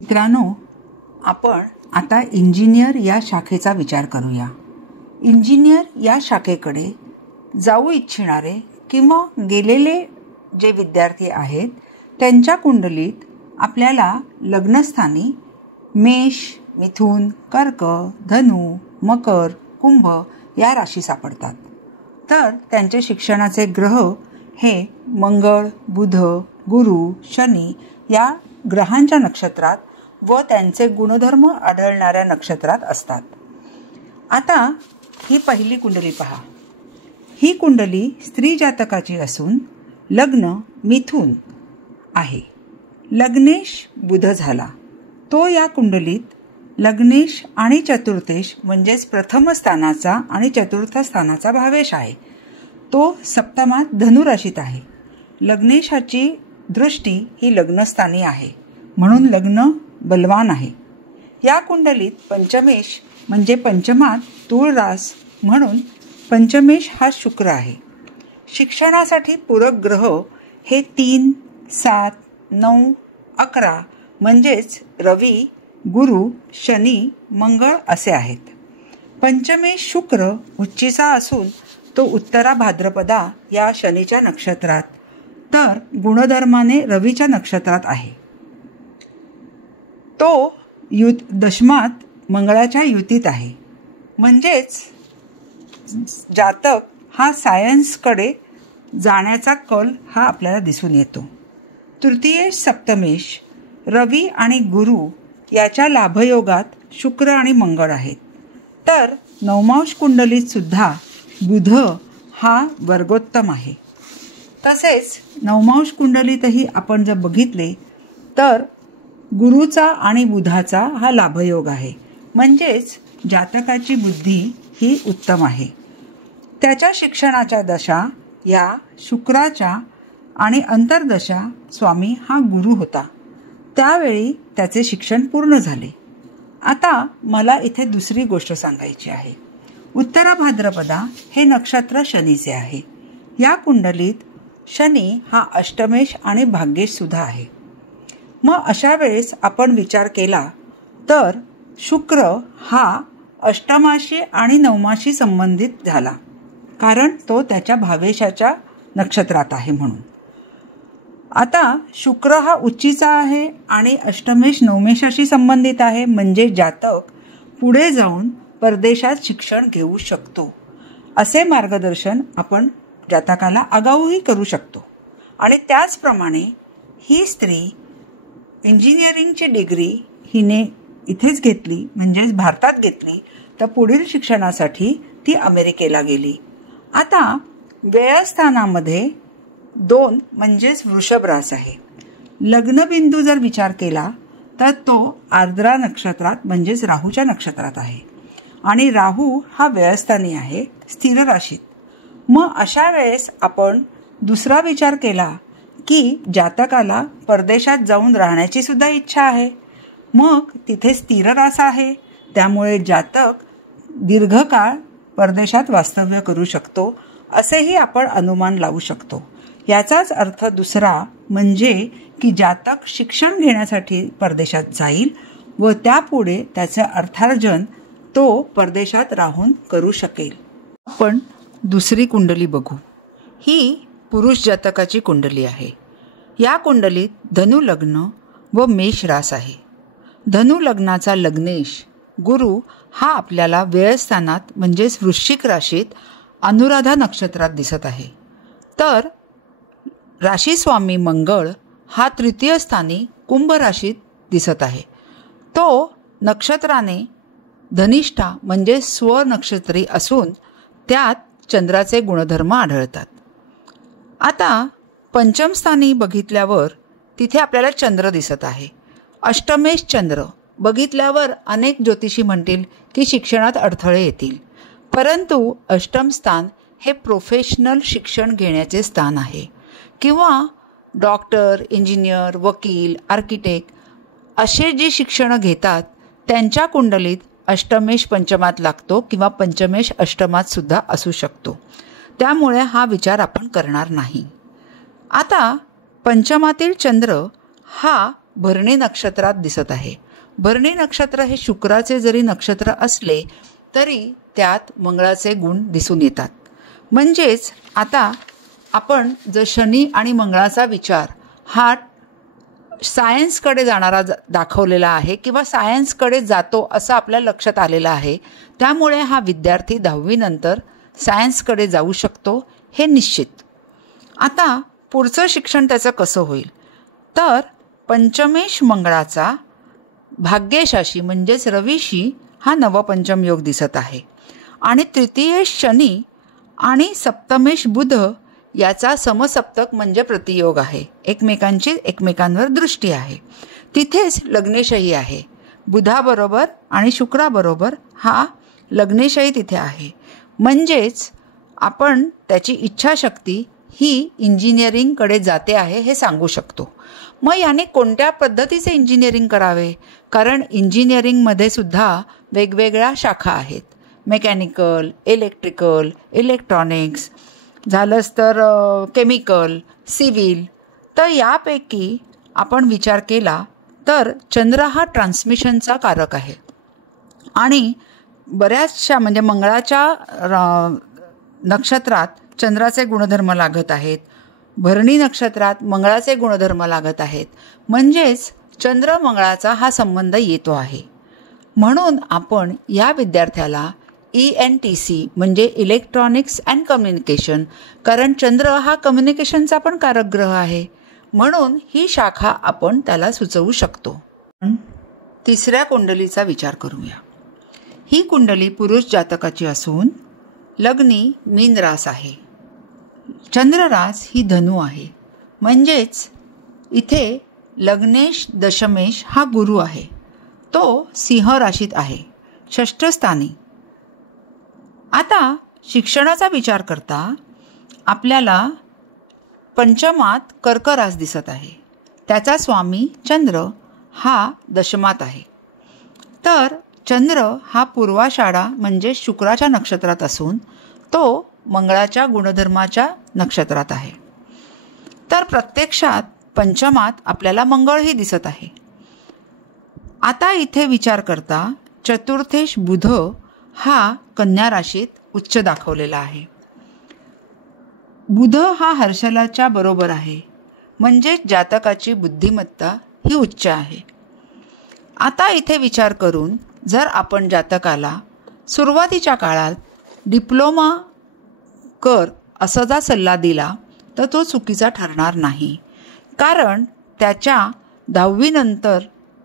मित्रांनो, आपण आता इंजिनियर या शाखेचा विचार करूया. इंजिनियर या शाखेकडे जाऊ इच्छिणारे किंवा गेलेले जे विद्यार्थी आहेत त्यांच्या कुंडलीत आपल्याला लग्नस्थानी मेष, मिथुन, कर्क, धनु, मकर, कुंभ या राशी सापडतात. तर त्यांचे शिक्षणाचे ग्रह हे मंगळ, बुध, गुरु, शनी या ग्रहांच्या नक्षत्रात व त्यांचे गुणधर्म आढळणाऱ्या नक्षत्रात असतात. आता ही पहिली कुंडली पहा. ही कुंडली स्त्री जातकाची असून लग्न मिथुन आहे. लग्नेश बुध झाला. तो या कुंडलीत लग्नेश आणि चतुर्थेश म्हणजेच प्रथम स्थानाचा आणि चतुर्थ स्थानाचा भावेश आहे. तो सप्तमात धनुराशीत आहे. लग्नेशाची दृष्टी ही लग्नस्थानी आहे म्हणून लग्न बलवान आहे. या कुंडलीत पंचमेश म्हणजे पंचमात तूळ रास म्हणून पंचमेश हा शुक्र आहे. शिक्षणासाठी पूरक ग्रह हे 3, 7, 9, 11 म्हणजेच रवी, गुरु, शनी, मंगळ असे आहेत. पंचमेश शुक्र उच्चीचा असून तो उत्तरा भाद्रपदा या शनीच्या नक्षत्रात तर गुणधर्माने रवीच्या नक्षत्रात आहे. तो दशमात मंगळाच्या युतीत आहे. म्हणजेच जातक हा सायन्सकडे जाण्याचा कल हा आपल्याला दिसून येतो. तृतीयेश सप्तमेश रवी आणि गुरु याच्या लाभयोगात शुक्र आणि मंगळ आहेत. तर नवमांश कुंडलीत सुद्धा बुध हा वर्गोत्तम आहे. तसेच नवमांश कुंडलीतही आपण जर बघितले तर गुरुचा आणि बुधाचा हा लाभयोग आहे. म्हणजेच जातकाची बुद्धी ही उत्तम आहे. त्याच्या शिक्षणाच्या दशा या शुक्राच्या आणि अंतर्दशा स्वामी हा गुरु होता. त्यावेळी त्याचे शिक्षण पूर्ण झाले. आता मला इथे दुसरी गोष्ट सांगायची आहे. उत्तरा भाद्रपदा हे नक्षत्र शनीचे आहे. या कुंडलीत शनी हा अष्टमेश आणि भाग्येश सुद्धा आहे. मग अशा वेळेस आपण विचार केला तर शुक्र हा अष्टमाशी आणि नवमाशी संबंधित झाला कारण तो त्याच्या भावेशाच्या नक्षत्रात आहे म्हणून. आता शुक्र हा उच्चीचा आहे आणि अष्टमेश नवमेशाशी संबंधित आहे. म्हणजे जातक पुढे जाऊन परदेशात शिक्षण घेऊ शकतो असे मार्गदर्शन आपण जातकाला आगाऊही करू शकतो. आणि त्याचप्रमाणे ही स्त्री इंजिनिअरिंगची डिग्री हिने इथेच घेतली म्हणजेच भारतात घेतली तर पुढील शिक्षणासाठी ती अमेरिकेला गेली. आता व्ययस्थानामध्ये 2 म्हणजेच वृषभ रास आहे. लग्नबिंदू जर विचार केला तर तो आर्द्रा नक्षत्रात म्हणजेच राहूच्या नक्षत्रात आहे आणि राहू हा व्ययस्थानी आहे स्थिर राशीत. मग अशा वेळेस आपण दुसरा विचार केला की जातकाला परदेशात जाऊन राहण्याची सुद्धा इच्छा आहे. मग तिथे स्थिर रास आहे त्यामुळे जातक दीर्घकाळ परदेशात वास्तव्य करू शकतो असेही आपण अनुमान लावू शकतो. याचाच अर्थ दुसरा म्हणजे की जातक शिक्षण घेण्यासाठी परदेशात जाईल व त्यापुढे त्याचे अर्थार्जन तो परदेशात राहून करू शकेल. आपण दुसरी कुंडली बघू. ही पुरुष जातकाची कुंडली आहे. या कुंडलीत धनु लग्न व मेष रास आहे. धनु लग्नाचा लग्नेश गुरु हा आपल्याला व्ययस्थानात म्हणजेच वृश्चिक राशीत अनुराधा नक्षत्रात दिसत आहे. तर राशीस्वामी मंगळ हा तृतीय स्थानी कुंभ राशीत दिसत आहे. तो नक्षत्राने धनिष्ठा म्हणजे स्वनक्षत्री असून त्यात चंद्राचे गुणधर्म आढळतात. आता पंचम स्थानी बघितल्यावर तिथे आपल्याला चंद्र दिसत आहे. अष्टमेश चंद्र बघितल्यावर अनेक ज्योतिषी म्हणतील की शिक्षणात अडथळे येतील. परंतु अष्टम स्थान हे प्रोफेशनल शिक्षण घेण्याचे स्थान आहे किंवा डॉक्टर, इंजिनियर, वकील, आर्किटेक्ट असे जे शिक्षण घेतात त्यांच्या कुंडलीत अष्टमेश पंचमात लागतो किंवा पंचमेश अष्टमात सुद्धा असू शकतो. त्यामुळे हा विचार आपण करणार नाही. आता पंचमातील चंद्र हा भरणी नक्षत्रात दिसत आहे. भरणी नक्षत्र हे शुक्राचे जरी नक्षत्र असले तरी त्यात मंगळाचे गुण दिसून येतात. म्हणजेच आता आपण जर शनी आणि मंगळाचा विचार हा सायन्सकडे जाणारा दाखवलेला आहे किंवा सायन्सकडे जातो असं आपल्या लक्षात आलेलं आहे. त्यामुळे हा विद्यार्थी 10वी नंतर सायन्सकडे जाऊ शकतो हे निश्चित. आता पुढचं शिक्षण त्याचं कसं होईल तर पंचमेश मंगळाचा भाग्यशाशी म्हणजेच रवीशी हा नवपंचम योग दिसत आहे आणि तृतीयेश शनी आणि सप्तमेश बुध याचा समसप्तक म्हणजे प्रतियोग आहे. एकमेकांवर दृष्टी आहे. तिथेच लग्नेशही आहे. बुधाबरोबर आणि शुक्राबरोबर हा लग्नेशही तिथे आहे. म्हणजेच आपण त्याची इच्छाशक्ती ही इंजिनिअरिंगकडे जाते आहे हे सांगू शकतो. मग याने कोणत्या पद्धतीचे इंजिनिअरिंग करावे? कारण इंजिनिअरिंगमध्ये सुद्धा वेगवेगळ्या शाखा आहेत. मेकॅनिकल, इलेक्ट्रिकल, इलेक्ट्रॉनिक्स, झालंच तर केमिकल, सिव्हिल. तर यापैकी आपण विचार केला तर चंद्र हा ट्रान्समिशनचा कारक आहे आणि बऱ्याचशा म्हणजे मंगळाच्या नक्षत्रात चंद्राचे गुणधर्म लागत आहेत. भरणी नक्षत्रात मंगळाचे गुणधर्म लागत आहेत. म्हणजेच चंद्र मंगळाचा हा संबंध येतो आहे. म्हणून आपण या विद्यार्थ्याला ENTC म्हणजे इलेक्ट्रॉनिक्स अँड कम्युनिकेशन, कारण चंद्र हा कम्युनिकेशनचा पण कारक ग्रह आहे, म्हणून ही शाखा आपण त्याला सुचवू शकतो. तिसऱ्या कुंडलीचा विचार करूया. ही कुंडली पुरुष जातकाची असून लग्नी मीन रास आहे. चंद्र रास ही धनु आहे. म्हणजेच इथे लग्नेश दशमेश हा गुरु आहे. तो सिंह राशीत आहे, षष्ठ स्थानी. आता शिक्षणाचा विचार करता आपल्याला पंचमात कर्क रास दिसत आहे. त्याचा स्वामी चंद्र हा दशमात आहे. तर चंद्र हा पूर्वाषाढा म्हणजे शुक्राच्या नक्षत्रात असून तो मंगळाच्या गुणधर्माच्या नक्षत्रात आहे. तर प्रत्यक्षात पंचमात आपल्याला मंगळही दिसत आहे. आता इथे विचार करता चतुर्थेश बुध हा कन्या राशीत उच्च दाखवलेला आहे. बुध हा हर्षलाच्या बरोबर आहे. म्हणजे जातकाची बुद्धिमत्ता ही उच्च आहे. आता इथे विचार करून जर आपण जातकाला सुरुवातीच्या काळात डिप्लोमा कर असा जर सल्ला दिला तर तो चुकीचा ठरणार नाही. कारण त्याच्या 10वी नंतर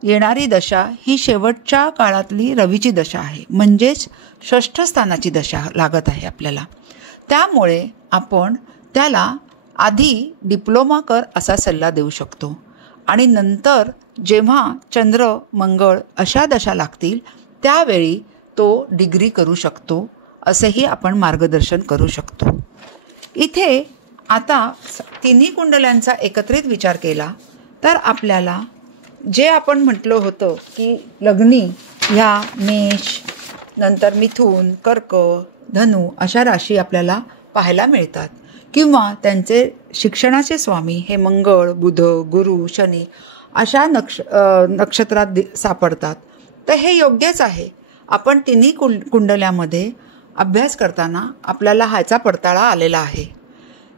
येणारी दशा ही शेवटच्या काळातली रवीची दशा आहे. म्हणजेच षष्ठ स्थानाची दशा लागत आहे आपल्याला. त्यामुळे आपण त्याला आधी डिप्लोमा कर असा सल्ला देऊ शकतो आणि नंतर जेव्हा चंद्र मंगळ अशा दशा लागतील त्यावेळी तो डिग्री करू शकतो असेही आपण मार्गदर्शन करू शकतो. इथे आता तिन्ही कुंडल्यांचा एकत्रित विचार केला तर आपल्याला जे आपण म्हटलं होतं की लग्नी ह्या मेष, नंतर मिथुन, कर्क, धनु अशा राशी आपल्याला पाहायला मिळतात किंवा त्यांचे शिक्षणाचे स्वामी हे मंगळ, बुध, गुरु, शनी अशा नक्षत्रात सापडतात. तर हे योग्यच आहे. आपण तिन्ही कुंडल्यामध्ये अभ्यास करताना आपल्याला ह्याचा पडताळा आलेला आहे.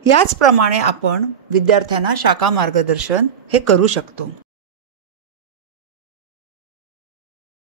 याचप्रमाणे आपण विद्यार्थ्यांना शाखा मार्गदर्शन हे करू शकतो.